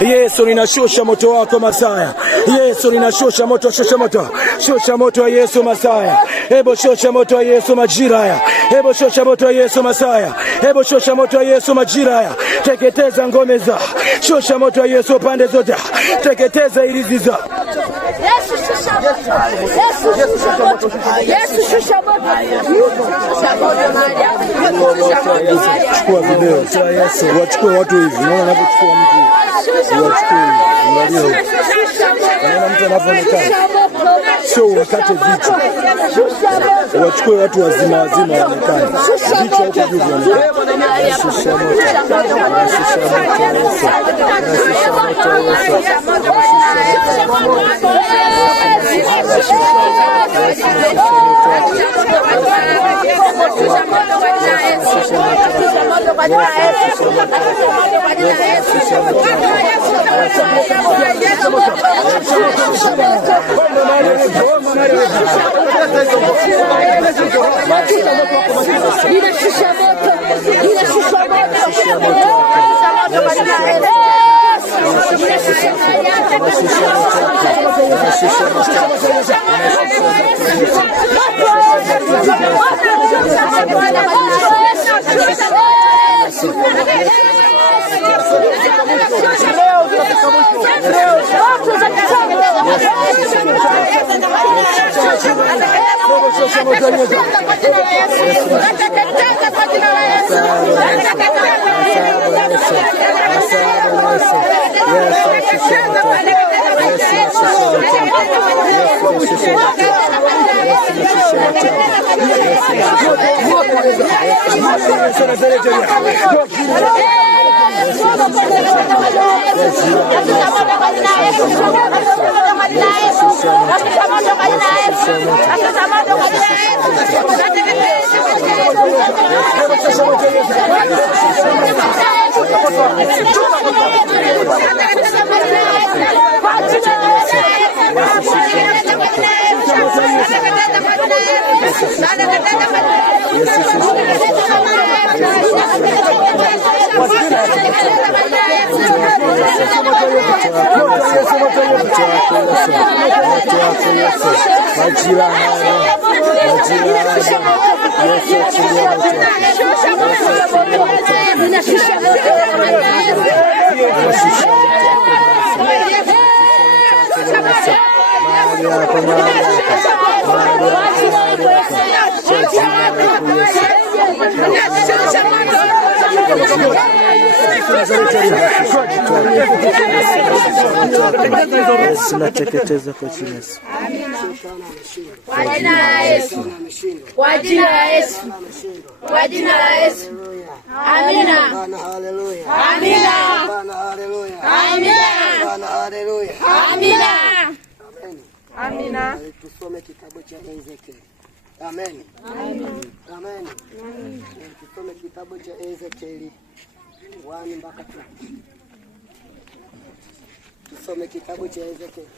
Yesu ninashusha moto wako Masaya. Yesu ninashusha moto, shusha moto. Shusha moto wa Yesu Masaya. Hebu shusha moto wa Yesu majira haya. Hebu shusha moto wa Yesu Masaya. Hebu shusha moto wa Yesu majira haya. Teketeza ngome za. Shusha moto wa Yesu pande zote. Teketeza ilizi za. Yesu shusha moto. Yesu shusha moto. Yesu shusha moto. Chukua video. Wachukue watu hivi. Unaona anapochukua mtu. Wachukue. Angalia. Unaona mtu anapoonekana. Sio wakati vitu. Wachukue watu wazima waonekane. Vitu huko juu vinaonekana. Shusha moto. Tunateketeza kwa jina la Yesu. Kwa jina la Yesu. Kwa jina la Yesu. Kwa jina la Yesu. Amina. Haleluya. Amina. Haleluya. Amina. Haleluya. Amina. Amina. Tusome kitabu cha Ezekieli. Amen. Amen. Tusome kitabu cha Ezekieli 1 mpaka 2. Tusome kitabu cha Ezekieli